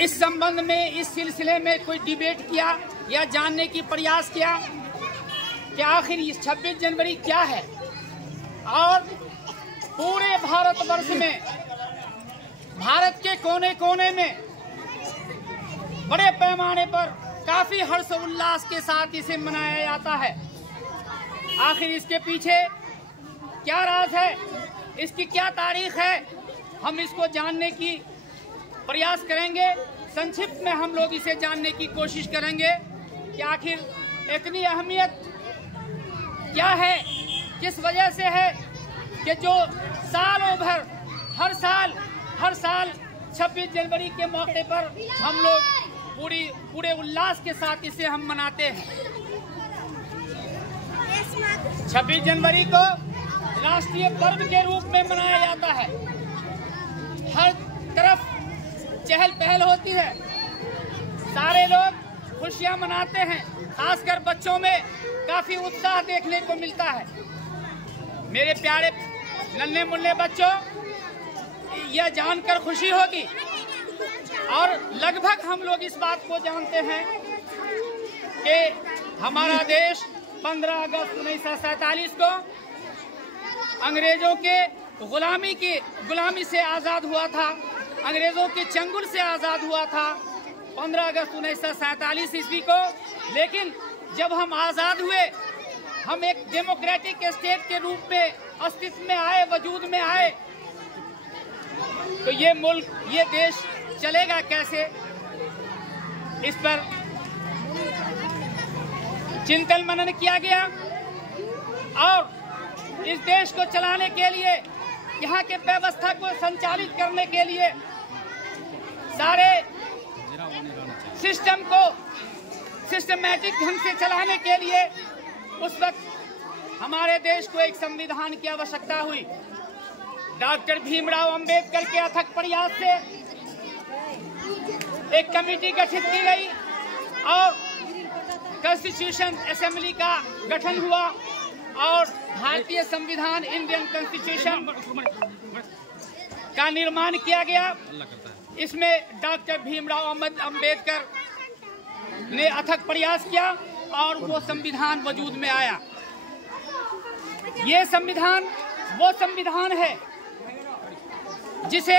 इस संबंध में, इस सिलसिले में कोई डिबेट किया या जानने की प्रयास किया कि आखिर ये 26 जनवरी क्या है। और पूरे भारतवर्ष में, भारत के कोने कोने में बड़े पैमाने पर काफी हर्षोल्लास के साथ इसे मनाया जाता है। आखिर इसके पीछे क्या राज है, इसकी क्या तारीख है, हम इसको जानने की प्रयास करेंगे। संक्षिप्त में हम लोग इसे जानने की कोशिश करेंगे कि आखिर इतनी अहमियत क्या है, किस वजह से है कि जो सालों भर हर साल 26 जनवरी के मौके पर हम लोग पूरे उल्लास के साथ इसे हम मनाते हैं। 26 जनवरी को राष्ट्रीय पर्व के रूप में मनाया जाता है। हर तरफ चहल पहल होती है, सारे लोग खुशियां मनाते हैं, खासकर बच्चों में काफी उत्साह देखने को मिलता है। मेरे प्यारे नन्हे मुन्ने बच्चों, यह जानकर खुशी होगी और लगभग हम लोग इस बात को जानते हैं कि हमारा देश 15 अगस्त 1947 को अंग्रेजों के गुलामी से आज़ाद हुआ था, अंग्रेजों के चंगुल से आज़ाद हुआ था 15 अगस्त 1947 ईस्वी को। लेकिन जब हम आज़ाद हुए, हम एक डेमोक्रेटिक स्टेट के रूप में अस्तित्व में आए, वजूद में आए, तो ये मुल्क, ये देश चलेगा कैसे, इस पर चिंतन मनन किया गया। और इस देश को चलाने के लिए, यहाँ के व्यवस्था को संचालित करने के लिए, सारे सिस्टम को सिस्टमैटिक ढंग से चलाने के लिए उस वक्त हमारे देश को एक संविधान की आवश्यकता हुई। डॉक्टर भीमराव अंबेडकर के अथक प्रयास से एक कमेटी गठित की गई और कॉन्स्टिट्यूशन असेंबली का गठन हुआ और भारतीय संविधान, इंडियन कॉन्स्टिट्यूशन का निर्माण किया गया। इसमें डॉक्टर भीमराव अंबेडकर ने अथक प्रयास किया और वो संविधान वजूद में आया। ये संविधान वो संविधान है जिसे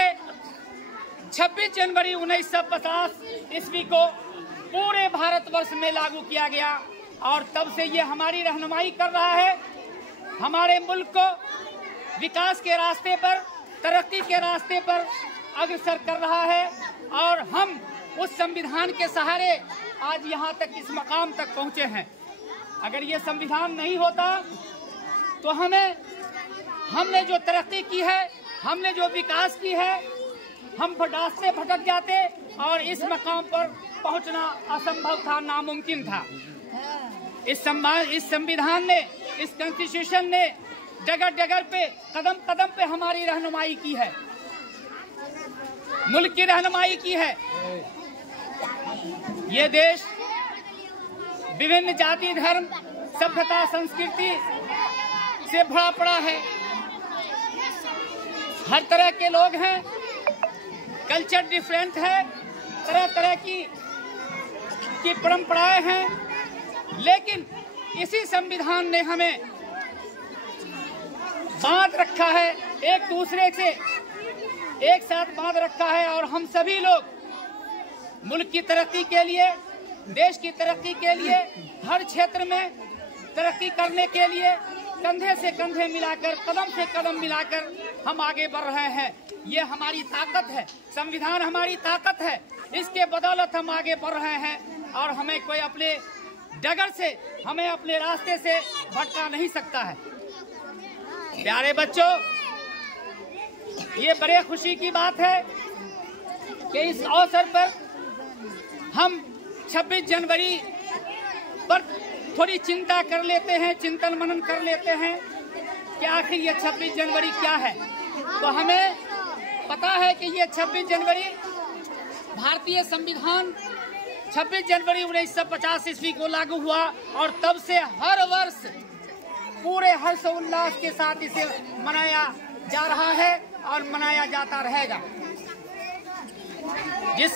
26 जनवरी 1950 ईस्वी को पूरे भारतवर्ष में लागू किया गया और तब से ये हमारी रहनुमाई कर रहा है, हमारे मुल्क को विकास के रास्ते पर, तरक्की के रास्ते पर अग्रसर कर रहा है। और हम उस संविधान के सहारे आज यहाँ तक, इस मकाम तक पहुँचे हैं। अगर ये संविधान नहीं होता तो हमने जो तरक्की की है, हमने जो विकास की है, हम रास्ते भटक जाते और इस मकाम पर पहुंचना असंभव था, नामुमकिन था। इस संविधान ने, इस कॉन्स्टिट्यूशन ने डगर डगर पे, कदम कदम पे हमारी रहनुमाई की है, मुल्क की रहनुमाई की है। ये देश विभिन्न जाति, धर्म, सभ्यता, संस्कृति से भरा पड़ा है। हर तरह के लोग हैं, कल्चर डिफरेंट है, तरह तरह की परंपराएं हैं, लेकिन इसी संविधान ने हमें बांध रखा है, एक दूसरे से एक साथ बांध रखा है। और हम सभी लोग मुल्क की तरक्की के लिए, देश की तरक्की के लिए, हर क्षेत्र में तरक्की करने के लिए कंधे से कंधे मिलाकर, कदम से कदम मिलाकर हम आगे बढ़ रहे हैं। ये हमारी ताकत है, संविधान हमारी ताकत है, इसके बदौलत हम आगे बढ़ रहे हैं और हमें कोई अपने डगर से, हमें अपने रास्ते से भटका नहीं सकता है। प्यारे बच्चों, ये बड़े खुशी की बात है कि इस अवसर पर हम 26 जनवरी पर थोड़ी चिंता कर लेते हैं, चिंतन मनन कर लेते हैं कि आखिर ये 26 जनवरी क्या है। तो हमें पता है कि ये 26 जनवरी भारतीय संविधान 26 जनवरी 1950 ईस्वी को लागू हुआ और तब से हर वर्ष पूरे हर्षोल्लास के साथ इसे मनाया जा रहा है और मनाया जाता रहेगा।